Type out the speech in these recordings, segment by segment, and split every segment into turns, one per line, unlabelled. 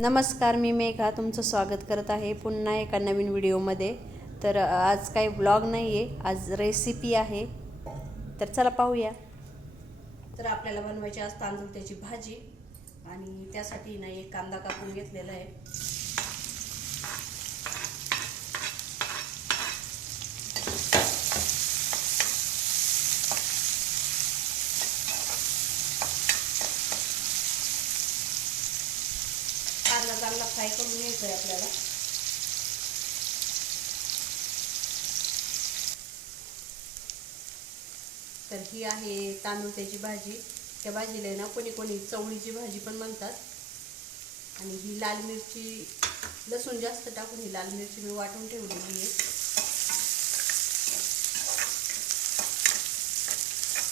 नमस्कार मी मेघा तुमचं स्वागत करत आहे पुन्हा एका नवीन व्हिडिओमध्ये. तर आज काही ब्लॉग नाही आहे आज रेसिपी आहे. तर चला पाहूया. तर आपल्याला बनवायची आज तांदूळ त्याची भाजी आणि त्यासाठी ना एक कांदा कापून घेतलेला आहे कांदा चांगला फ्राय करून घ्यायचं आहे आपल्याला. तर ही आहे तांदूळ त्याची भाजी. त्या भाजीला आहे ना कोणी कोणी चवळीची भाजी पण म्हणतात. आणि ही लाल मिरची लसूण जास्त टाकून ही लाल मिरची मी वाटून ठेवलेली आहे.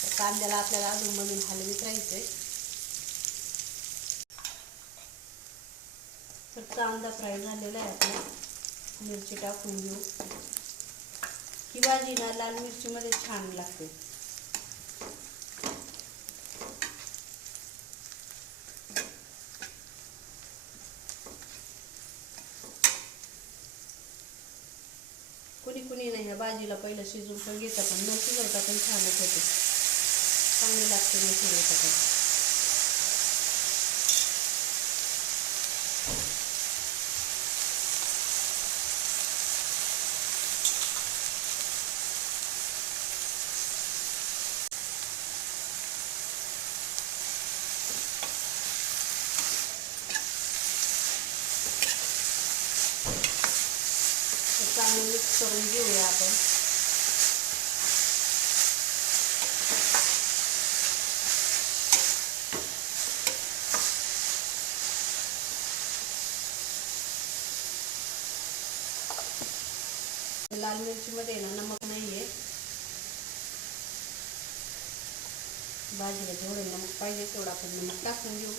तर कांद्याला आपल्याला अजून मधून हलवीत आहे तर कांदा फ्राय झालेला आहे आपला. मिरची टाकून घेऊ. ही भाजी ना लाल मिरचीमध्ये छान लागते. कुणी कुणी नाही ना भाजीला पहिलं शिजवून पण घेतात पण न शिजवता पण छानच होते. चांगली लागते न शिजवता पण चांगलं मिक्स करून घेऊया आपण. लाल मिरचीमध्ये ना नमक नाही आहे भाजीला जेवढे नमक पाहिजे तेवढं आपण नमक टाकून घेऊ.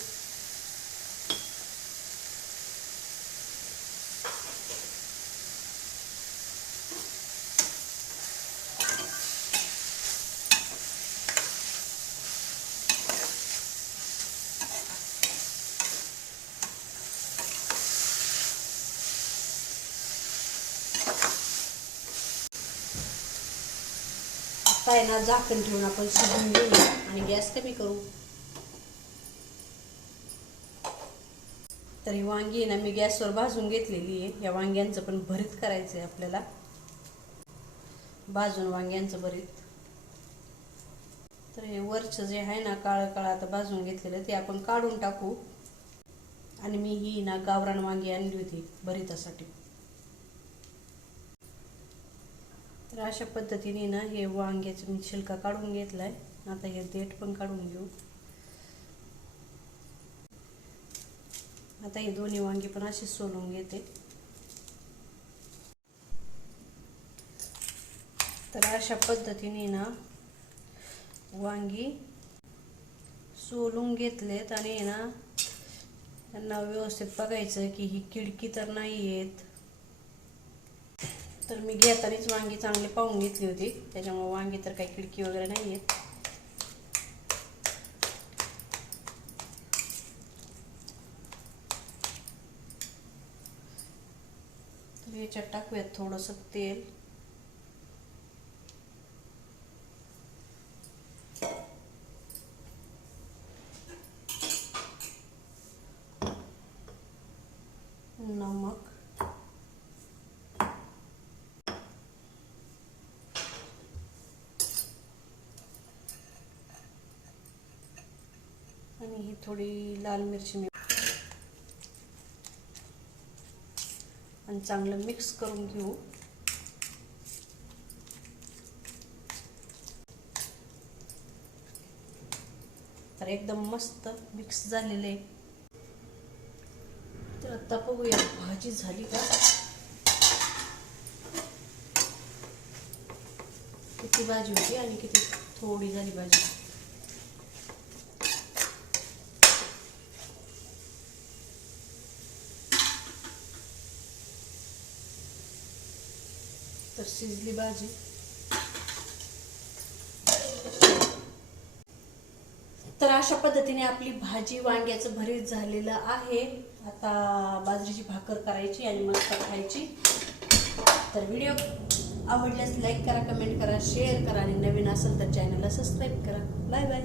पायना ना झाकण ठेवून आपण शिजून घेऊ आणि गॅस कमी करू. तर ही वांगी आहे ना मी गॅसवर भाजून घेतलेली आहे. या वांग्यांचं पण भरीत करायचं आहे आपल्याला. भाजून वांग्यांचं भरीत. तर हे वरचं जे आहे ना काळं काळं आता भाजून घेतलेलं ते आपण काढून टाकू. आणि मी ही ना गावरान वांगी आणली होती भरितासाठी. तर अशा पद्धतीने ना हे वांग्याचं मी शिल्का काढून घेतलाय. आता हे देठ पण काढून घेऊ. आता हे दोन्ही वांगी पण अशी सोलून घेते. तर अशा पद्धतीने ना वांगी सोलून घेतलेत आणि ना त्यांना व्यवस्थित बघायचं की ही किडकी तर नाही येत तर मी घेतानीच वांगी चांगली पाहून घेतली होती. त्याच्यामुळे वांगी तर काही खिडकी वगैरे नाही आहेत याच्यात टाकूयात थोडंसं तेल नमक आणि ही थोडी लाल मिरची मी आणि चांगलं मिक्स करून घेऊ. तर एकदम मस्त मिक्स झालेले. आहे तर आता बघूया भाजी झाली का? किती भाजी होती आणि किती थोडी झाली भाजी. तर शिजली भाजी. तर अशा पद्धतीने आपली भाजी वांग्याचं भरीत झालेलं आहे. आता बाजरीची भाकर करायची आणि मस्त खायची. तर व्हिडिओ आवडल्यास लाईक करा कमेंट करा शेअर करा आणि नवीन असेल तर चॅनलला सबस्क्राईब करा. Bye bye